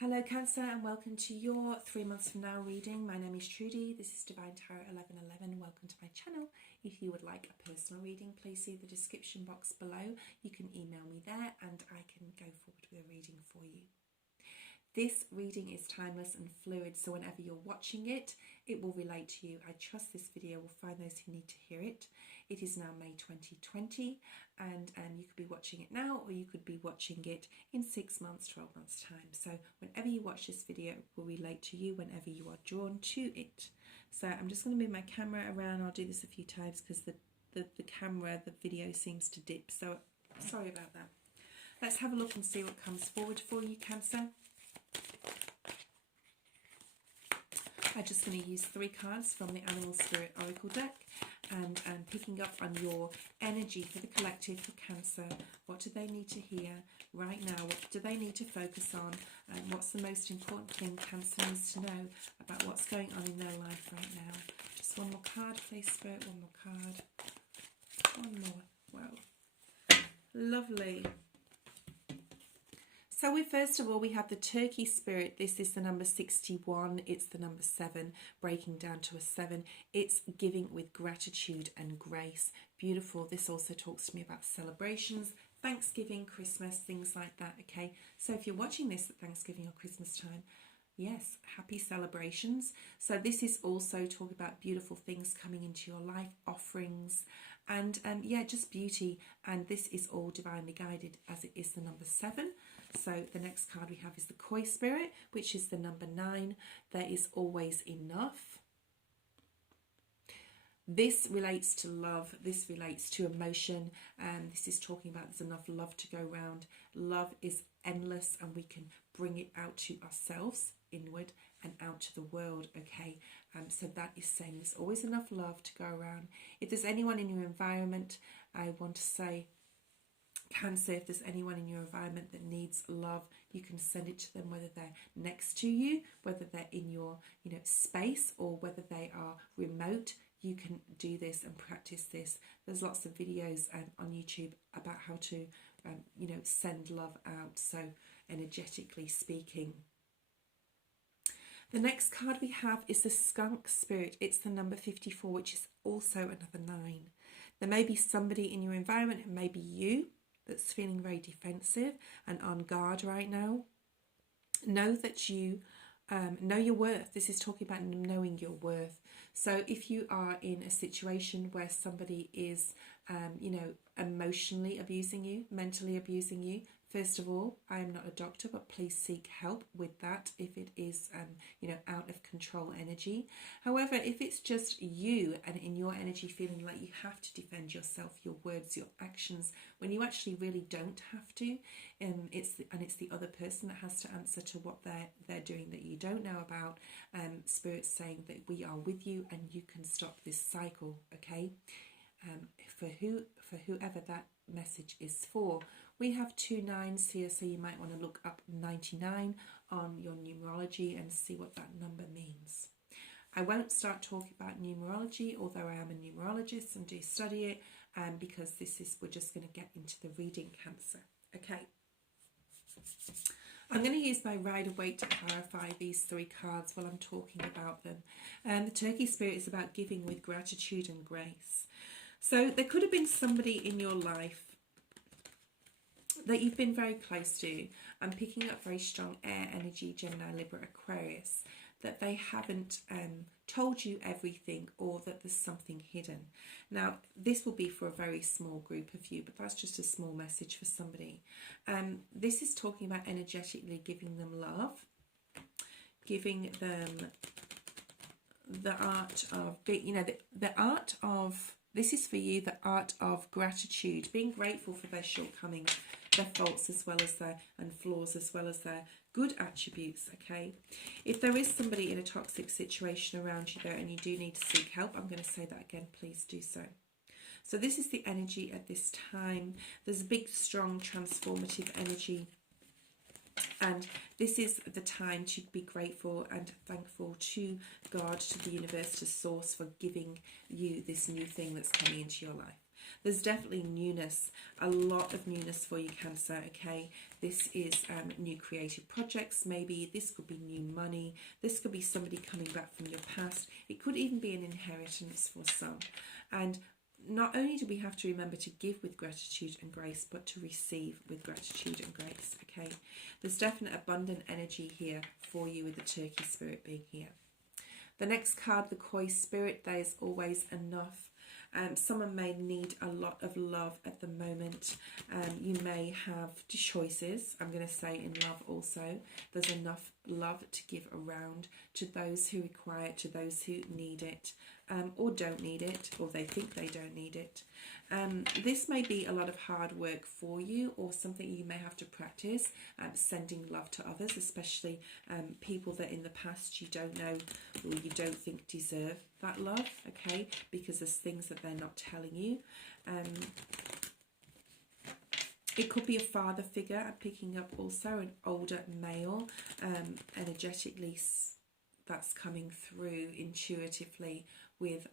Hello Cancer and welcome to your 3 months from now reading. My name is Trudi, this is Divine Tarot 1111. Welcome to my channel. If you would like a personal reading, please see the description box below. You can email me there and I can go forward with a reading for you. This reading is timeless and fluid, so whenever you're watching it, it will relate to you. I trust this video will find those who need to hear it. It is now May 2020 and you could be watching it now or you could be watching it in 6 months, 12 months time. So whenever you watch this video, it will relate to you whenever you are drawn to it. So I'm just going to move my camera around. I'll do this a few times because the video seems to dip. So sorry about that. Let's have a look and see what comes forward for you, Cancer. I'm just going to use 3 cards from the Animal Spirit Oracle deck and picking up on your energy for the collective for Cancer. What do they need to hear right now? What do they need to focus on? And what's the most important thing Cancer needs to know about what's going on in their life right now? Just one more card, please, Spirit. One more card. One more. Wow. Lovely. So first of all, we have the Turkey Spirit. This is the number 61. It's the number 7, breaking down to a 7. It's giving with gratitude and grace. Beautiful. This also talks to me about celebrations, Thanksgiving, Christmas, things like that, okay? So if you're watching this at Thanksgiving or Christmas time, yes, happy celebrations. So this is also talking about beautiful things coming into your life, offerings, and yeah, just beauty. And this is all divinely guided as it is the number 7. So the next card we have is the Koi Spirit, which is the number 9. There is always enough. This relates to love. This relates to emotion. This is talking about there's enough love to go around. Love is endless and we can bring it out to ourselves, inward, and out to the world, okay? So that is saying there's always enough love to go around. If there's anyone in your environment, I want to say, Cancer, if there's anyone in your environment that needs love, you can send it to them, whether they're next to you, whether they're in your space, or whether they are remote. You can do this and practice this. There's lots of videos on YouTube about how to send love out, so energetically speaking. The next card we have is the Skunk Spirit. It's the number 54, which is also another 9. There may be somebody in your environment, it may be you, that's feeling very defensive and on guard right now. Know that you know your worth. This is talking about knowing your worth. So if you are in a situation where somebody is, emotionally abusing you, mentally abusing you, first of all, I am not a doctor, but please seek help with that if it is, out of control energy. However, if it's just you and in your energy feeling like you have to defend yourself, your words, your actions, when you actually really don't have to, it's the other person that has to answer to what they're doing that you don't know about. Spirit's saying that we are with you and you can stop this cycle, okay? For whoever that message is for. We have 2 9s here, so you might want to look up 99 on your numerology and see what that number means. I won't start talking about numerology, although I am a numerologist and do study it, because we're just going to get into the reading, Cancer. Okay. I'm going to use my Rider-Waite to clarify these 3 cards while I'm talking about them. The Turkey Spirit is about giving with gratitude and grace. So there could have been somebody in your life that you've been very close to. I'm picking up very strong air energy, Gemini, Libra, Aquarius, that they haven't told you everything or that there's something hidden. Now, this will be for a very small group of you, but that's just a small message for somebody. This is talking about energetically giving them love, giving them the art of, the art of, this is for you, the art of gratitude, being grateful for their shortcomings, their faults as well as and flaws as well as their good attributes, okay? If there is somebody in a toxic situation around you there and you do need to seek help, I'm going to say that again, please do so. So this is the energy at this time. There's a big, strong, transformative energy. And this is the time to be grateful and thankful to God, to the universe, to Source for giving you this new thing that's coming into your life. There's definitely newness, a lot of newness for you, Cancer, okay? This is new creative projects, maybe. This could be new money. This could be somebody coming back from your past. It could even be an inheritance for some. And not only do we have to remember to give with gratitude and grace, but to receive with gratitude and grace, okay? There's definite abundant energy here for you with the Turkey spirit being here. The next card, the Koi spirit, there is always enough. Someone may need a lot of love at the moment. You may have choices, I'm going to say, in love also. There's enough love to give around to those who require it, to those who need it, or don't need it, or they think they don't need it. This may be a lot of hard work for you, or something you may have to practice, sending love to others, especially people that in the past you don't know or you don't think deserve that love, okay, because there's things that they're not telling you. It could be a father figure. I'm picking up also an older male, energetically that's coming through intuitively with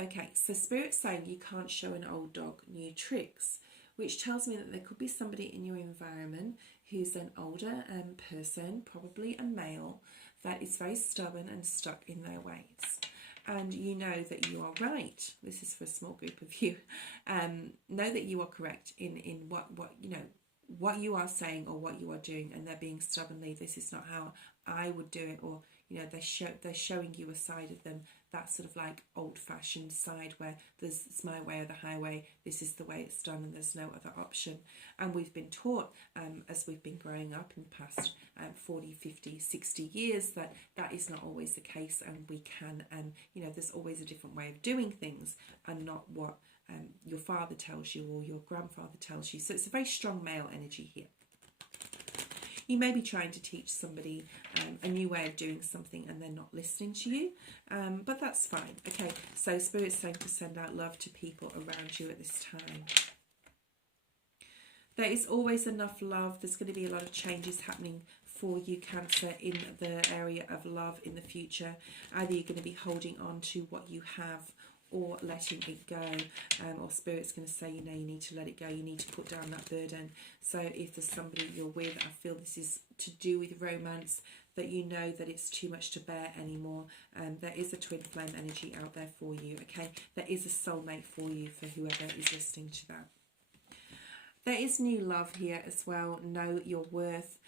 okay, so Spirit's saying you can't show an old dog new tricks, which tells me that there could be somebody in your environment who's an older person, probably a male, that is very stubborn and stuck in their ways. And you know that you are right. This is for a small group of you. Know that you are correct in what you know, what you are saying or what you are doing, and they're being stubbornly, this is not how I would do it, or you know, they're showing you a side of them, that sort of like old-fashioned side where it's my way or the highway, this is the way it's done and there's no other option. And we've been taught as we've been growing up in the past 40, 50, 60 years that is not always the case, and we can, you know, there's always a different way of doing things and not what your father tells you or your grandfather tells you. So it's a very strong male energy here. You may be trying to teach somebody a new way of doing something and they're not listening to you, but that's fine. Okay, so Spirit's saying to send out love to people around you at this time. There is always enough love. There's going to be a lot of changes happening for you, Cancer, in the area of love in the future. Either you're going to be holding on to what you have or letting it go, or Spirit's going to say, you know, you need to let it go, you need to put down that burden. So if there's somebody you're with, I feel this is to do with romance, that you know that it's too much to bear anymore. There is a twin flame energy out there for you, okay? There is a soulmate for you, for whoever is listening to that. There is new love here as well. Know your worth.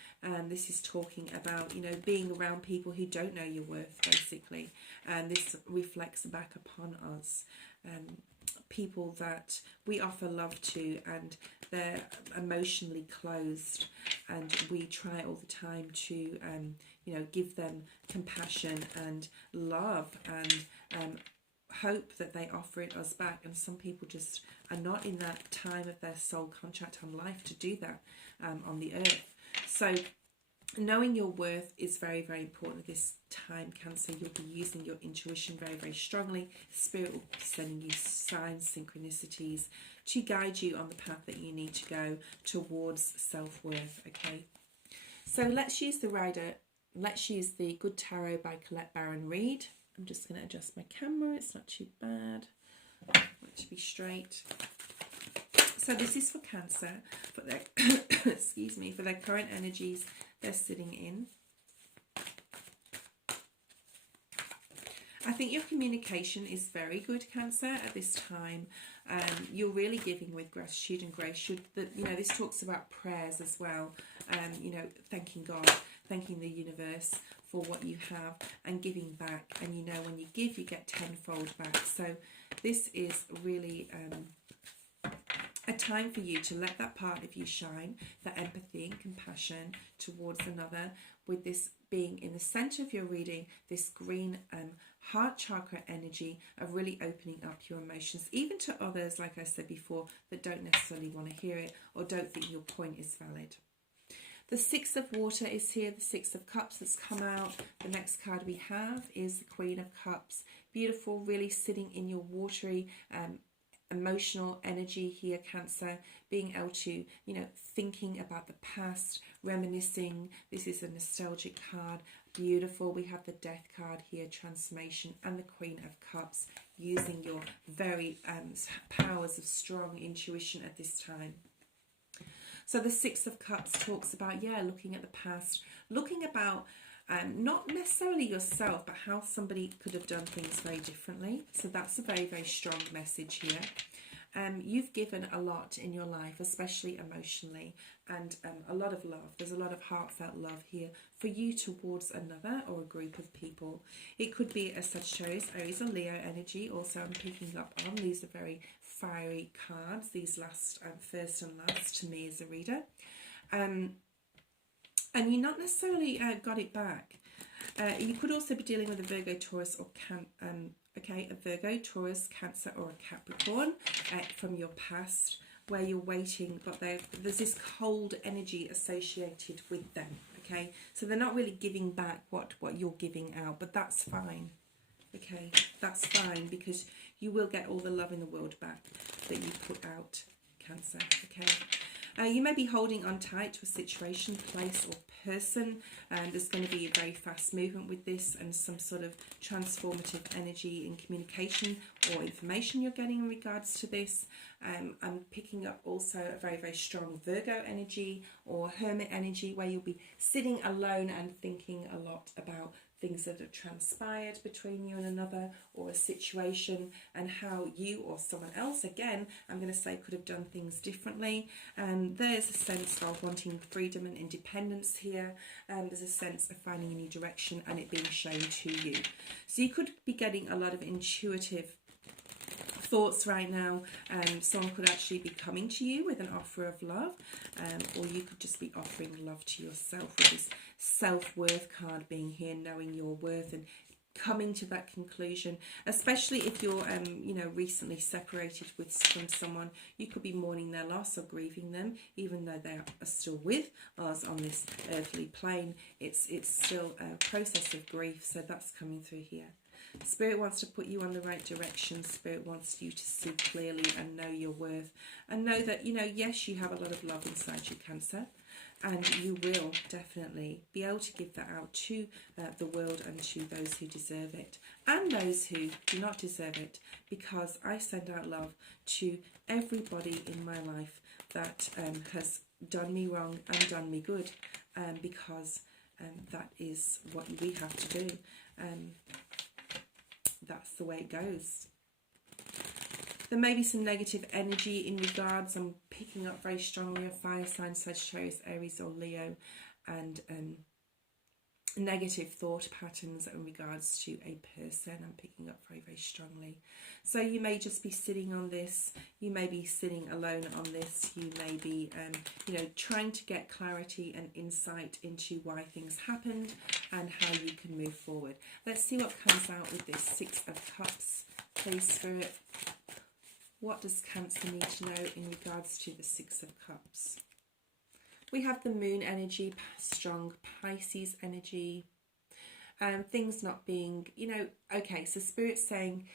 This is talking about, you know, being around people who don't know your worth, basically. And this reflects back upon us. People that we offer love to and they're emotionally closed, and we try all the time to, you know, give them compassion and love and hope that they offer it us back, and some people just are not in that time of their soul contract on life to do that on the earth. So knowing your worth is very, very important at this time, Cancer. You'll be using your intuition very, very strongly. Spirit will be sending you signs, synchronicities to guide you on the path that you need to go towards self-worth, okay? So let's use the rider. Let's use the Good Tarot by Colette Baron Reid. I'm just going to adjust my camera. It's not too bad. I want it to be straight. So this is for Cancer, for their excuse me, for their current energies they're sitting in. I think your communication is very good, Cancer, at this time. You're really giving with gratitude and grace. You know, this talks about prayers as well. You know, thanking God, thanking the universe for what you have and giving back. And you know, when you give, you get tenfold back. So this is really a time for you to let that part of you shine, that empathy and compassion towards another, with this being in the center of your reading, this green heart chakra energy of really opening up your emotions, even to others, like I said before, that don't necessarily want to hear it or don't think your point is valid. The Six of Water is here, the Six of Cups that's come out. The next card we have is the Queen of Cups. Beautiful, really sitting in your watery emotional energy here, Cancer, being able to, you know, thinking about the past, reminiscing. This is a nostalgic card, Beautiful. We have the Death card here, transformation, and the Queen of Cups, using your very powers of strong intuition at this time. So the Six of Cups talks about, looking at the past, looking about not necessarily yourself, but how somebody could have done things very differently. So that's a very, very strong message here. You've given a lot in your life, especially emotionally, and a lot of love. There's a lot of heartfelt love here for you towards another or a group of people. It could be a Sagittarius, Aries or Leo energy. Also, I'm picking up on these are very fiery cards, these last, first and last to me as a reader. And you not necessarily got it back. You could also be dealing with a Virgo, Taurus or a Virgo, Taurus, Cancer or a Capricorn from your past, where you're waiting, but there's this cold energy associated with them, okay? So they're not really giving back what you're giving out, but that's fine, okay? That's fine, because you will get all the love in the world back that you put out, Cancer, okay? You may be holding on tight to a situation, place or person. There's going to be a very fast movement with this, and some sort of transformative energy in communication or information you're getting in regards to this. I'm picking up also a very, very strong Virgo energy or Hermit energy, where you'll be sitting alone and thinking a lot about things that have transpired between you and another, or a situation, and how you or someone else, again, I'm going to say, could have done things differently. There's a sense of wanting freedom and independence here. There's a sense of finding a new direction and it being shown to you. So you could be getting a lot of intuitive thoughts right now. Someone could actually be coming to you with an offer of love, or you could just be offering love to yourself, with this self-worth card being here, knowing your worth and coming to that conclusion. Especially if you're recently separated from someone, you could be mourning their loss or grieving them, even though they are still with us on this earthly plane. It's still a process of grief, so that's coming through here. Spirit wants to put you on the right direction. Spirit wants you to see clearly and know your worth, and know that, yes, you have a lot of love inside you, Cancer, and you will definitely be able to give that out to the world and to those who deserve it and those who do not deserve it, because I send out love to everybody in my life that has done me wrong and done me good, because that is what we have to do. That's the way it goes. There may be some negative energy in regards, I'm picking up very strongly, a fire sign, Sagittarius, Aries or Leo, and negative thought patterns in regards to a person. I'm picking up very, very strongly. So you may just be sitting on this, you may be sitting alone on this, you may be trying to get clarity and insight into why things happened and how you can move forward. Let's see what comes out with this Six of Cups, please, Spirit. What does Cancer need to know in regards to the Six of Cups? We have the Moon energy, strong Pisces energy, things not being, okay, so Spirit's saying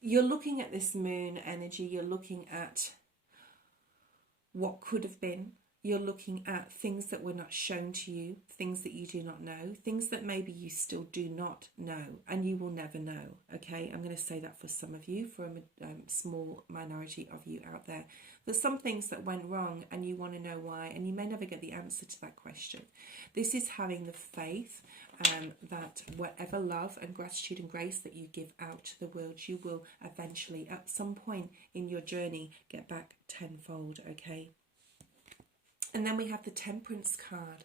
you're looking at this Moon energy, you're looking at what could have been, you're looking at things that were not shown to you, things that you do not know, things that maybe you still do not know, and you will never know, okay? I'm going to say that for some of you, for a small minority of you out there. There's some things that went wrong and you want to know why, and you may never get the answer to that question. This is having the faith that whatever love and gratitude and grace that you give out to the world, you will eventually, at some point in your journey, get back tenfold, okay? And then we have the Temperance card.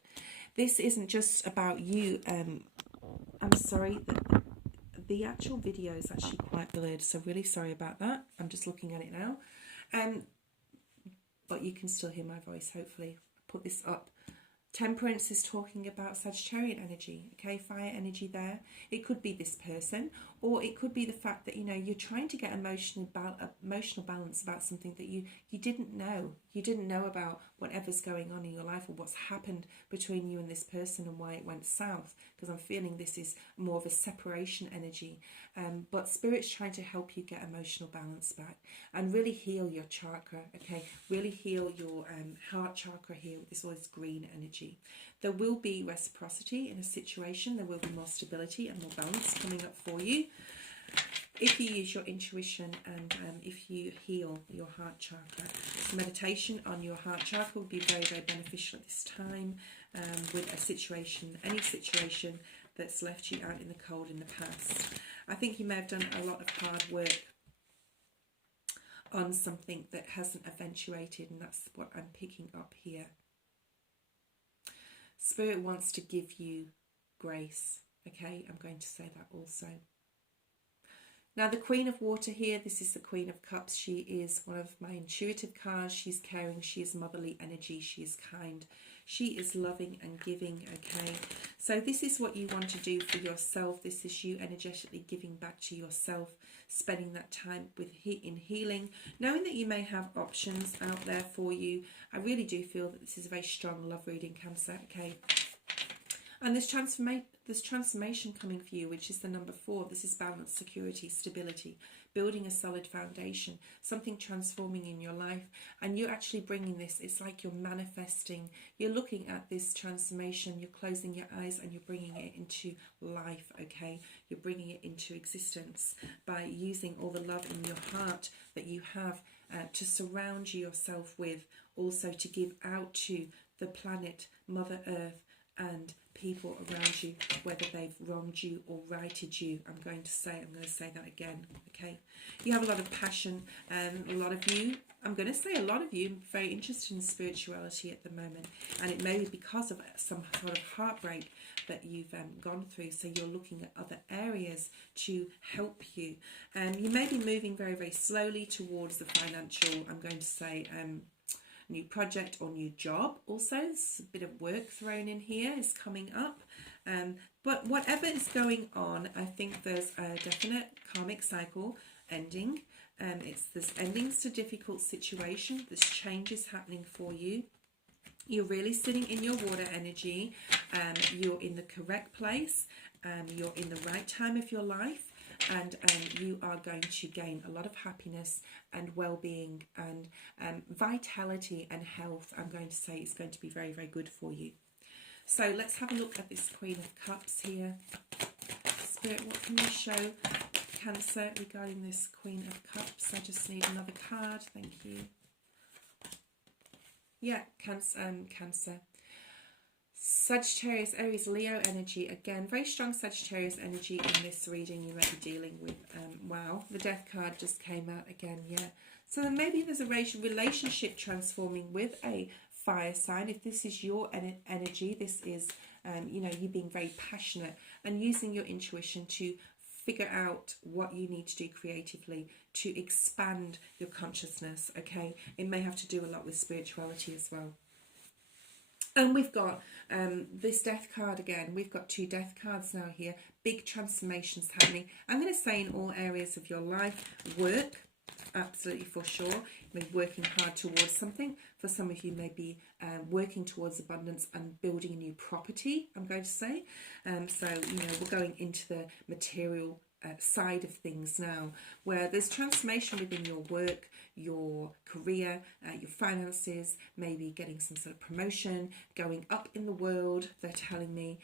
This isn't just about you. I'm sorry, the actual video is actually quite blurred, so really sorry about that. I'm just looking at it now. But you can still hear my voice, hopefully. I'll put this up. Temperance is talking about Sagittarian energy, okay, fire energy there. It could be this person, or it could be the fact that, you know, you're trying to get emotional balance about something that you didn't know. You didn't know about whatever's going on in your life, or what's happened between you and this person and why it went south, because I'm feeling this is more of a separation energy. But Spirit's trying to help you get emotional balance back and really heal your chakra, okay? Really heal your heart chakra here with all this green energy. There will be reciprocity in a situation. There will be more stability and more balance coming up for you if you use your intuition and if you heal your heart chakra. Meditation on your heart chakra will be very, very beneficial at this time with a situation, any situation that's left you out in the cold in the past. I think you may have done a lot of hard work on something that hasn't eventuated, and that's what I'm picking up here. Spirit wants to give you grace, okay? I'm going to say that also. Now, the Queen of Water here, this is the Queen of Cups. She is one of my intuitive cards. She's caring, she is motherly energy, she is kind, she is loving and giving, okay? So this is what you want to do for yourself. This is you energetically giving back to yourself, spending that time in healing, knowing that you may have options out there for you. I really do feel that this is a very strong love reading, Cancer, okay? And this transformation coming for you, which is the number 4, this is balance, security, stability, building a solid foundation, something transforming in your life. And you're actually bringing this, it's like you're manifesting, you're looking at this transformation, you're closing your eyes and you're bringing it into life, okay? You're bringing it into existence by using all the love in your heart that you have to surround yourself with, also to give out to the planet, Mother Earth, and people around you, whether they've wronged you or righted you. I'm going to say that again, okay? You have a lot of passion, and a lot of you, I'm going to say a lot of you are very interested in spirituality at the moment, and it may be because of some sort of heartbreak that you've gone through, so you're looking at other areas to help you. You may be moving very, very slowly towards the financial, I'm going to say, new project or new job. Also, there's a bit of work thrown in here is coming up. But whatever is going on, I think there's a definite karmic cycle ending. There's endings to difficult situations. There's changes happening for you. You're really sitting in your water energy. You're in the correct place. You're in the right time of your life. And you are going to gain a lot of happiness and well-being and vitality and health. I'm going to say it's going to be very, very good for you. So let's have a look at this Queen of Cups here. Spirit, what can you show Cancer regarding this Queen of Cups? I just need another card. Thank you. Yeah, Cancer. Sagittarius, Aries, Leo energy. Again, very strong Sagittarius energy in this reading you might be dealing with. Wow, the Death card just came out again, yeah. So maybe there's a relationship transforming with a fire sign. If this is your energy, this is, you know, you being very passionate and using your intuition to figure out what you need to do creatively to expand your consciousness, okay? It may have to do a lot with spirituality as well. And we've got this Death card again. We've got 2 Death cards now here. Big transformations happening. I'm going to say in all areas of your life. Work, absolutely for sure. You may be working hard towards something. For some of you, may be working towards abundance and building a new property, I'm going to say. So, you know, we're going into the material side of things now, where there's transformation within your work, your career, your finances, maybe getting some sort of promotion, going up in the world, they're telling me.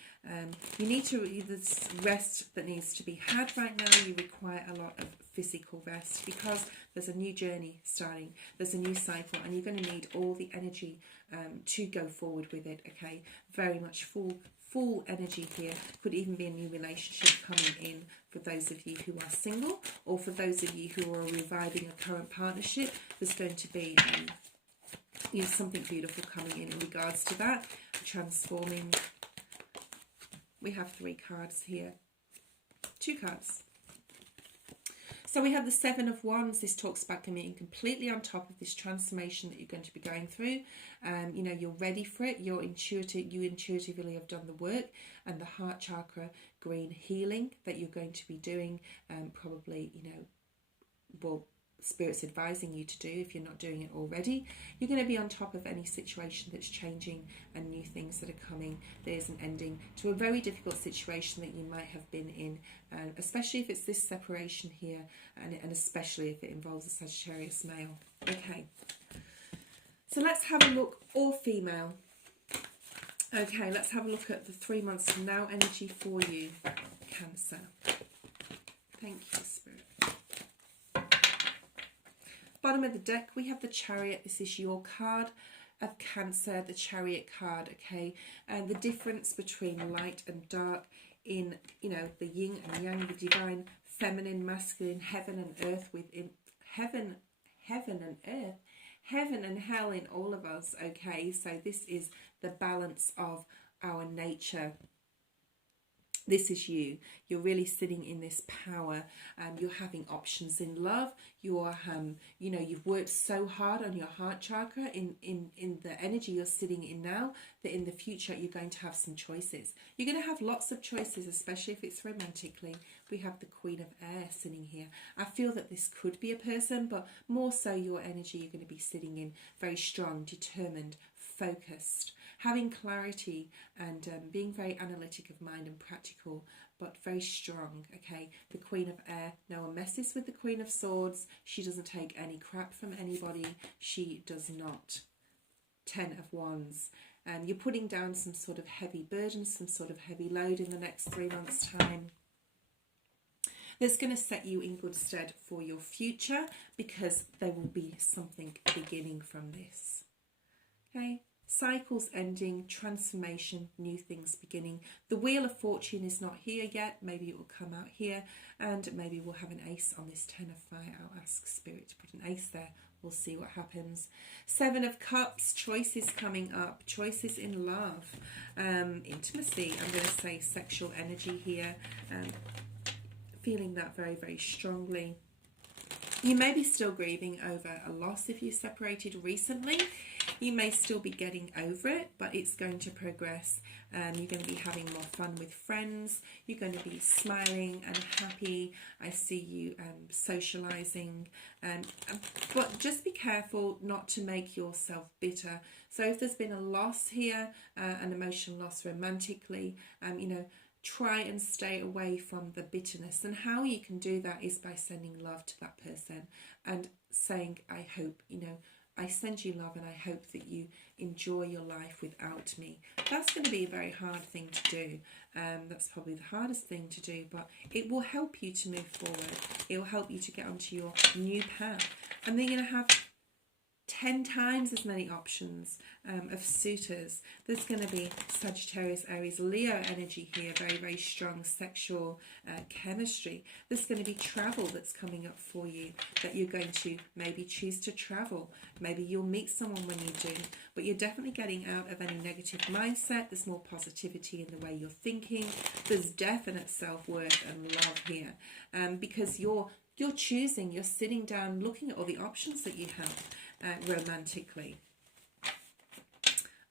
You need to, there's rest that needs to be had right now. You require a lot of physical rest because there's a new journey starting, there's a new cycle, and you're going to need all the energy to go forward with it, okay? Very much full energy here. Could even be a new relationship coming in for those of you who are single, or for those of you who are reviving a current partnership. There's going to be you know, something beautiful coming in regards to that. Transforming. We have 3 cards here. 2 cards. So we have the Seven of Wands. This talks about being completely on top of this transformation that you're going to be going through. You know, you're ready for it. You intuitively have done the work. And the heart chakra green healing that you're going to be doing, probably, you know, well, Spirit's advising you to do if you're not doing it already. You're going to be on top of any situation that's changing and new things that are coming. There's an ending to a very difficult situation that you might have been in, especially if it's this separation here, and especially if it involves a Sagittarius male. Okay, so let's have a look, or female. Okay, let's have a look at the 3 months from now energy for you, Cancer. Thank you, Spirit. Bottom of the deck, we have the Chariot. This is your card of Cancer, the Chariot card, okay? And the difference between light and dark in, you know, the yin and yang, the divine, feminine, masculine, heaven and earth within, heaven and earth, heaven and hell in all of us, okay? So this is the balance of our nature. This is you. You're really sitting in this power. You're having options in love. You're, you know, you've worked so hard on your heart chakra in the energy you're sitting in now, that in the future you're going to have some choices. You're going to have lots of choices, especially if it's romantically. We have the Queen of Air sitting here. I feel that this could be a person, but more so your energy you're going to be sitting in, very strong, determined, focused, having clarity, and being very analytic of mind and practical, but very strong, okay? The Queen of Air, no one messes with the Queen of Swords. She doesn't take any crap from anybody. She does not. 10 of Wands. You're putting down some sort of heavy burden, some sort of heavy load in the next 3 months' time. That's going to set you in good stead for your future, because there will be something beginning from this, okay? Cycles ending, transformation, new things beginning. The Wheel of Fortune is not here yet. Maybe it will come out here, and maybe we'll have an ace on this 10 of Fire. I'll ask Spirit to put an ace there. We'll see what happens. 7 of Cups, choices coming up, choices in love, intimacy. I'm going to say sexual energy here. Feeling that very, very strongly. You may be still grieving over a loss if you separated recently. You may still be getting over it, but it's going to progress. You're going to be having more fun with friends. You're going to be smiling and happy. I see you socializing. But just be careful not to make yourself bitter. So if there's been a loss here, an emotional loss romantically, you know, try and stay away from the bitterness. And how you can do that is by sending love to that person and saying, I hope, you know, I send you love and I hope that you enjoy your life without me. That's going to be a very hard thing to do. That's probably the hardest thing to do, but it will help you to move forward. It will help you to get onto your new path. And then you're going to have 10 times as many options of suitors. There's going to be Sagittarius, Aries, Leo energy here, very, very strong sexual chemistry. There's going to be travel that's coming up for you, that you're going to maybe choose to travel. Maybe you'll meet someone when you do, but you're definitely getting out of any negative mindset. There's more positivity in the way you're thinking. There's definite self-worth and love here, because you're choosing, you're sitting down looking at all the options that you have romantically,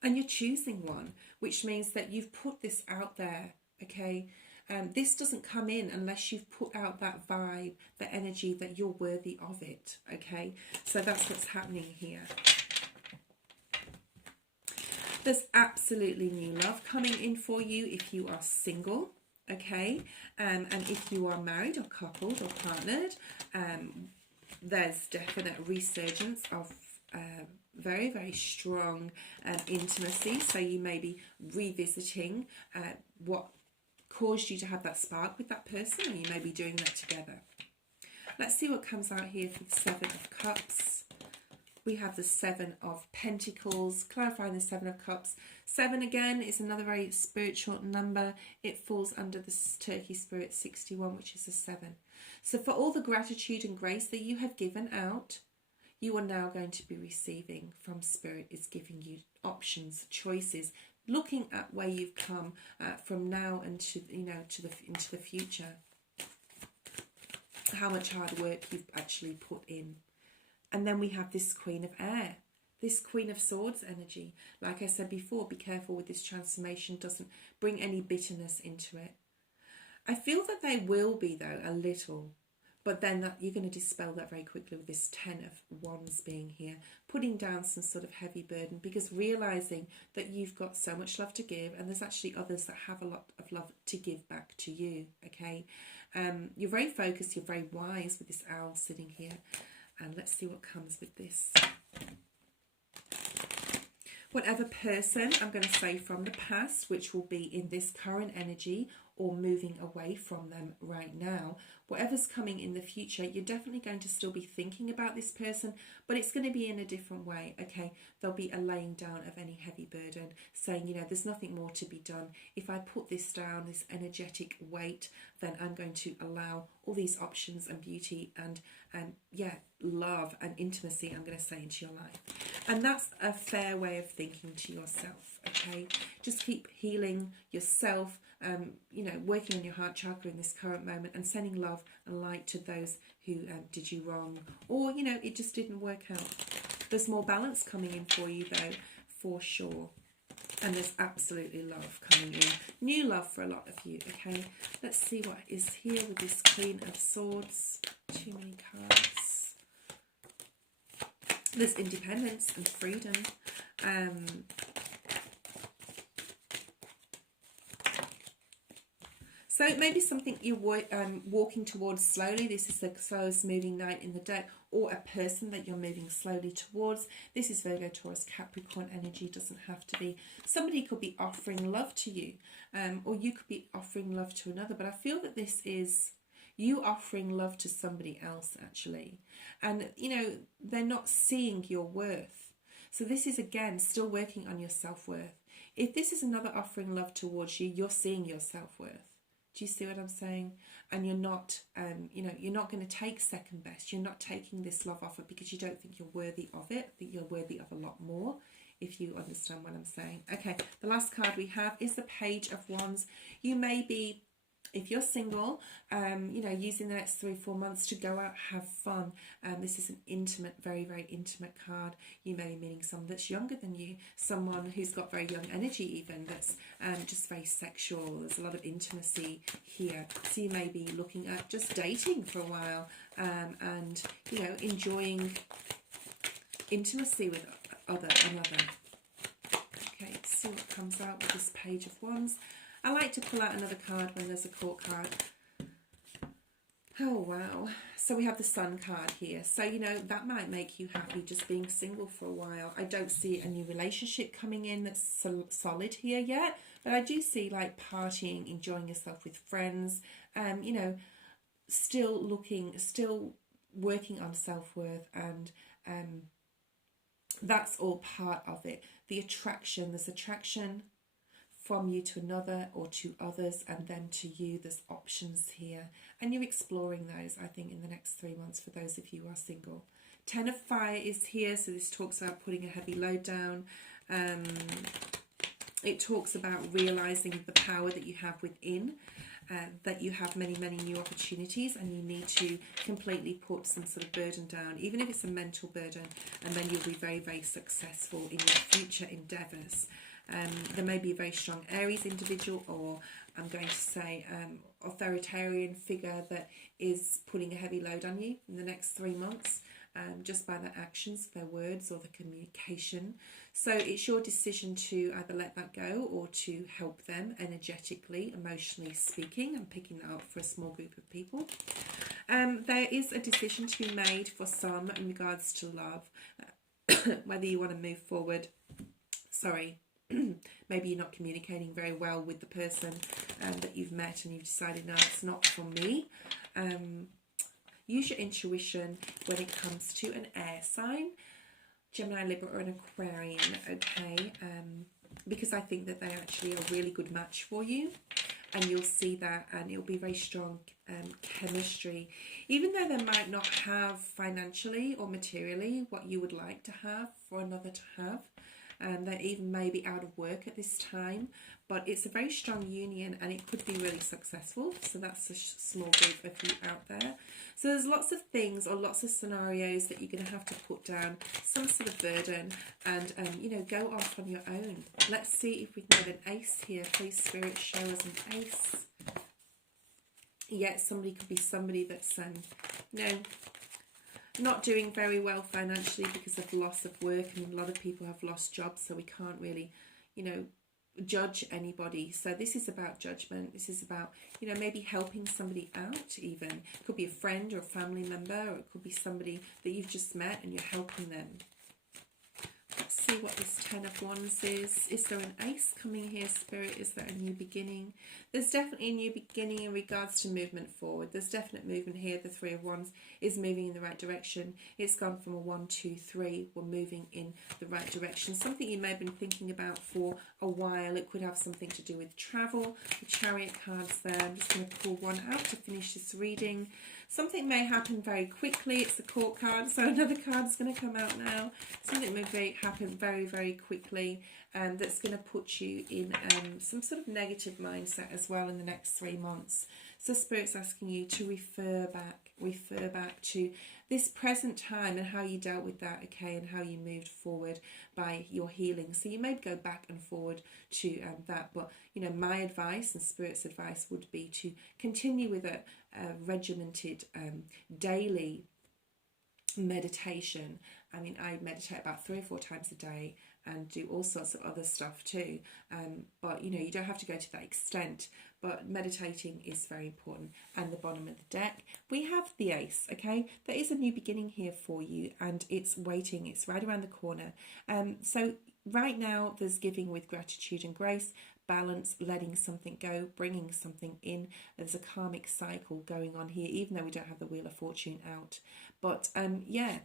and you're choosing one, which means that you've put this out there, okay? This doesn't come in unless you've put out that vibe, the energy that you're worthy of it, okay? So that's what's happening here. There's absolutely new love coming in for you if you are single, okay? And if you are married or coupled or partnered, there's definite resurgence of very, very strong intimacy. So you may be revisiting what caused you to have that spark with that person, and you may be doing that together. Let's see what comes out here for the 7 of Cups. We have the 7 of Pentacles, clarifying the 7 of Cups. 7 again is another very spiritual number. It falls under the Turkey Spirit 61, which is the 7. So for all the gratitude and grace that you have given out, you are now going to be receiving from Spirit. Is giving you options, choices, looking at where you've come from now and to, you know, into the future. how much hard work you've actually put in. And then we have this Queen of Air, this Queen of Swords energy. Like I said before, be careful with this transformation, doesn't bring any bitterness into it. I feel that they will be, though, a little. But then that you're going to dispel that very quickly with this 10 of Wands being here, putting down some sort of heavy burden, because realising that you've got so much love to give and there's actually others that have a lot of love to give back to you, okay? You're very focused, you're very wise with this owl sitting here. And let's see what comes with this. Whatever person, I'm going to say from the past, which will be in this current energy or moving away from them right now, whatever's coming in the future, you're definitely going to still be thinking about this person, but it's going to be in a different way, okay? There'll be a laying down of any heavy burden, saying, you know, there's nothing more to be done. If I put this down, this energetic weight, then I'm going to allow all these options and beauty and yeah, love and intimacy, I'm going to say, into your life. And that's a fair way of thinking to yourself, okay? Just keep healing yourself, you know, working on your heart chakra in this current moment and sending love and light to those who did you wrong, or, you know, it just didn't work out. There's more balance coming in for you, though, for sure. And there's absolutely love coming in. New love for a lot of you, okay? Let's see what is here with this Queen of Swords. Too many cards. There's independence and freedom. So it may be something you're walking towards slowly. This is the slowest moving knight in the deck, or a person that you're moving slowly towards. This is Virgo, Taurus, Capricorn energy. Doesn't have to be. Somebody could be offering love to you, or you could be offering love to another. But I feel that this is you offering love to somebody else, actually. And, you know, they're not seeing your worth. So this is, again, still working on your self-worth. If this is another offering love towards you, you're seeing your self-worth. Do you see what I'm saying? And you're not, you know, you're not going to take second best. You're not taking this love offer because you don't think you're worthy of it. I think you're worthy of a lot more, if you understand what I'm saying. Okay, the last card we have is the Page of Wands. You may be, if you're single, you know, using the next 3-4 months to go out, have fun. This is an intimate, very, very intimate card. You may be meeting someone that's younger than you, someone who's got very young energy even, that's just very sexual. There's a lot of intimacy here. So you may be looking at just dating for a while and, you know, enjoying intimacy with another. Okay, let's see what comes out with this Page of Wands. I like to pull out another card when there's a court card. Oh, wow. So we have the Sun card here. So, you know, that might make you happy just being single for a while. I don't see a new relationship coming in that's solid here yet. But I do see, like, partying, enjoying yourself with friends. You know, still working on self-worth. And that's all part of it. The attraction, there's attraction from you to another, or to others, and then to you. There's options here, and you're exploring those, I think, in the next 3 months for those of you who are single. 10 of Fire is here, so this talks about putting a heavy load down. It talks about realizing the power that you have within, that you have many, many new opportunities, and you need to completely put some sort of burden down, even if it's a mental burden, and then you'll be very, very successful in your future endeavors. There may be a very strong Aries individual, or I'm going to say authoritarian figure that is putting a heavy load on you in the next 3 months, just by their actions, their words, or the communication. So it's your decision to either let that go or to help them energetically, emotionally speaking, and picking that up for a small group of people. There is a decision to be made for some in regards to love, whether you want to move forward. Maybe you're not communicating very well with the person that you've met, and you've decided, no, it's not for me. Use your intuition when it comes to an air sign, Gemini, Libra, or an Aquarian, okay? Because I think that they actually are a really good match for you, and you'll see that, and it'll be very strong chemistry, even though they might not have financially or materially what you would like to have for another to have. They even may be out of work at this time, but it's a very strong union and it could be really successful. So that's a small group of you out there. So there's lots of things or lots of scenarios that you're going to have to put down some sort of burden and, you know, go off on your own. Let's see if we can get an ace here. Please, Spirit, show us an ace. Yet somebody could be somebody that's, you know, not doing very well financially because of loss of work. I mean, a lot of people have lost jobs, so we can't really, you know, judge anybody. So this is about judgment. This is about, you know, maybe helping somebody out even. It could be a friend or a family member, or it could be somebody that you've just met and you're helping them. Let's see what this Ten of Wands is. Is there an ace coming here, Spirit? Is there a new beginning? There's definitely a new beginning in regards to movement forward. There's definite movement here. The Three of Wands is moving in the right direction. It's gone from a 1, 2, 3. We're moving in the right direction. Something you may have been thinking about for a while. It could have something to do with travel. The Chariot cards there. I'm just going to pull one out to finish this reading. Something may happen very quickly. It's the Court card, so another card is going to come out now. Something may happen very, very quickly, and that's going to put you in some sort of negative mindset as well in the next 3 months. So Spirit's asking you to refer back to this present time and how you dealt with that, okay, and how you moved forward by your healing. So you may go back and forward to that, but, you know, my advice and Spirit's advice would be to continue with a regimented daily meditation. I mean, I meditate about 3 or 4 times a day and do all sorts of other stuff too, but, you know, you don't have to go to that extent, but meditating is very important. And the bottom of the deck, we have the ace, okay? There is a new beginning here for you, and it's waiting. It's right around the corner. So right now there's giving with gratitude and grace, balance, letting something go, bringing something in. There's a karmic cycle going on here, even though we don't have the Wheel of Fortune out. But yeah,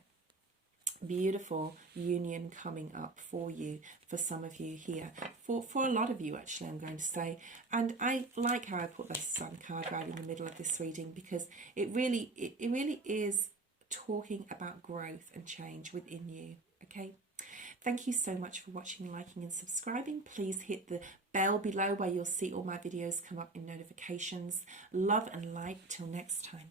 beautiful union coming up for you, for some of you here, for a lot of you actually, I'm going to say. And I like how I put the Sun card right in the middle of this reading, because it really is talking about growth and change within you, okay? Thank you so much for watching, liking and subscribing. Please hit the bell below where you'll see all my videos come up in notifications. Love and light. Till next time.